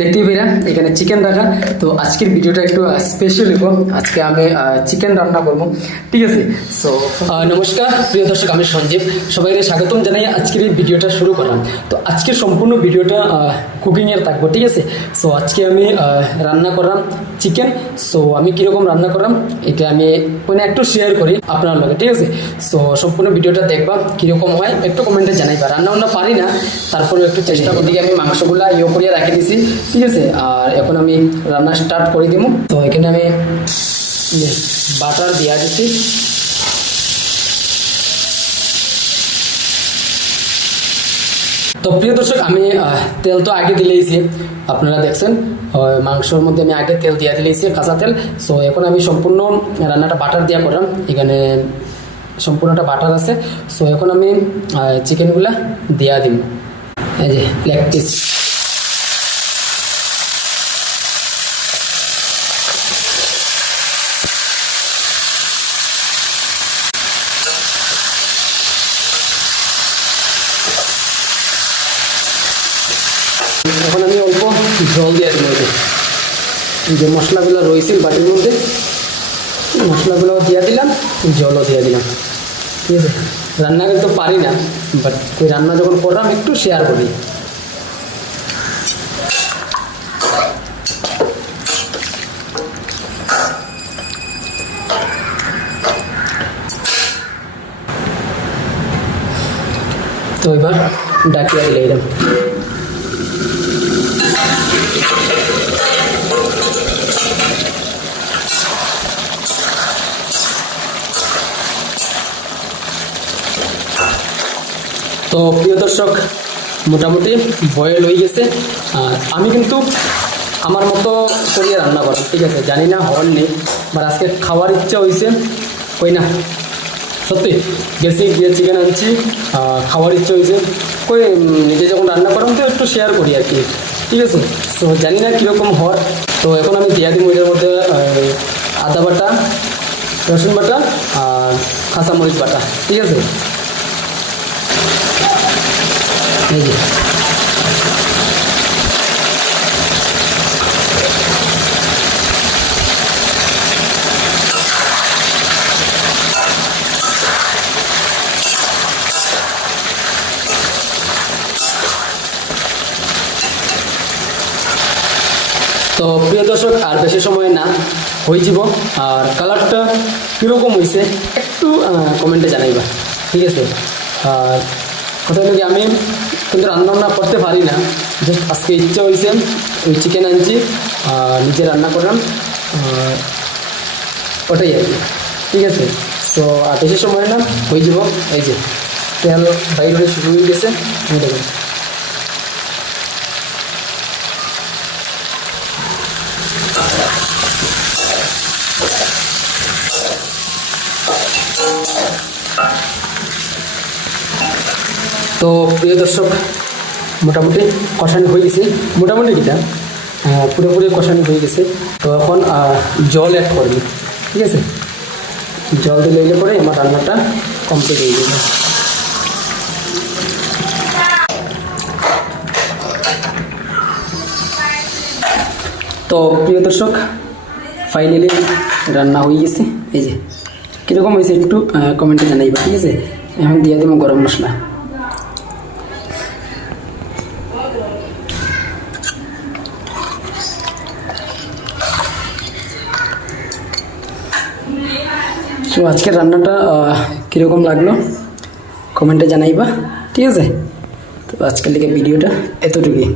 দেখতেই পেরা এখানে চিকেন রাখা। তো আজকের ভিডিওটা একটু স্পেশাল হইব। আজকে আমি চিকেন রান্না করব। ঠিক আছে? সো নমস্কার, প্রিয় দর্শক, আমি সঞ্জীব। সবাইকে স্বাগতম জানাই আজকের এই ভিডিওটা শুরু করলাম তো আজকের সম্পূর্ণ ভিডিওটা কুকিংয়ের থাকব, ঠিক আছে? সো আজকে আমি রান্না করলাম চিকেন সো আমি কীরকম রান্না করলাম, এটা আমি মানে একটু শেয়ার করি আপনার লগে, ঠিক আছে? সো সম্পূর্ণ ভিডিওটা দেখবা, কীরকম হয়, একটু কমেন্টে জানাইবা। রান্না বান্না পারি না তারপরে একটু চেষ্টা করি। আমি মাংসগুলা ইয়ে করিয়ে রাখি দিছি। ঠিক আছে, আর এখন আমি রান্না স্টার্ট করে দিব। তো এখানে আমি বাটার দিয়া দিছি তো প্রিয় দর্শক, আমি তেল তো আগে দিলেইছি আপনারা দেখছেন মাংসর মধ্যে আমি আগে তেল দিয়ে দিলেইছি কাঁচা তেল। সো এখন আমি সম্পূর্ণ রান্নাটা বাটার দিয়া করলাম। এখানে সম্পূর্ণটা বাটার আছে। সো এখন আমি চিকেনগুলা দিয়া দিব। এই যে, লেগ পিস এখন আমি অল্প জল দিয়ে এই যে। মশলাগুলো রয়েছিল বাটির মধ্যে মশলাগুলো দিয়ে দিলাম জলও দিয়ে দিলাম। ঠিক আছে? রান্না করতে পারি না বাট ওই রান্না যখন করলাম, একটু শেয়ার করি। তো এবার ডাকিয়ে দিলে তো প্রিয় দর্শক, মোটামুটি বয়েল হয়ে গেছে। আমি কিন্তু আমার মতো করিয়ে রান্না করাম ঠিক আছে? জানি না হল নেই বাট আজকে খাওয়ার ইচ্ছা হয়েছে কই না? সত্যি, গেছি, গিয়ে চিকেন আনছি খাওয়ার ইচ্ছা হয়েছে কই নিজে যখন রান্না করাম তো একটু শেয়ার করি আর কি, ঠিক আছে? তো জানি না কীরকম হয়। তো এখন আমি দিয়া এটার মধ্যে আদা বাটা, রসুন বাটা, আর কাঁচামরিচ বাটা, ঠিক আছে? এই তো প্রিয় দর্শক, আর বেশি সময় না, হয়ে যাব। আর কালারটা কীরকম হয়েছে একটু কমেন্টে জানাইবা। ঠিক আছে? আর কথা হলো আমি কিন্তু রান্না বান্না করতে পারি না। জাস্ট আজকে ইচ্ছে হয়েছে ওই চিকেন আনছি নিজে রান্না করলাম ওটাই আর কি। ঠিক আছে? সো আর বেশি সময় না, হয়ে যাব। এই যে, তেল বাইরে শুরু হয়ে গেছে দেখুন তো প্রিয় দর্শক মোটামুটি কষানি হয়ে গেছে। মোটামুটি কিটা? আহ, পুরোপুরি কষানি হয়ে গেছে। তো এখন জল অ্যাড করবি ঠিক আছে? জল দিলে এলে পরে আমার রান্নাটা কমপ্লিট হয়ে যাবে। তো প্রিয় দর্শক ফাইনালি রান্না হয়ে গেছে। এই যে কীরকম হয়েছে একটু কমেন্টে জানাইবা ঠিক আছে? এখন দিয়ে দেবো গরম মশলা। তো আজকের রান্নাটা কীরকম লাগল? কমেন্টে জানাইবা ঠিক আছে? তো আজকের লিগে ভিডিওটা এতটুকুই।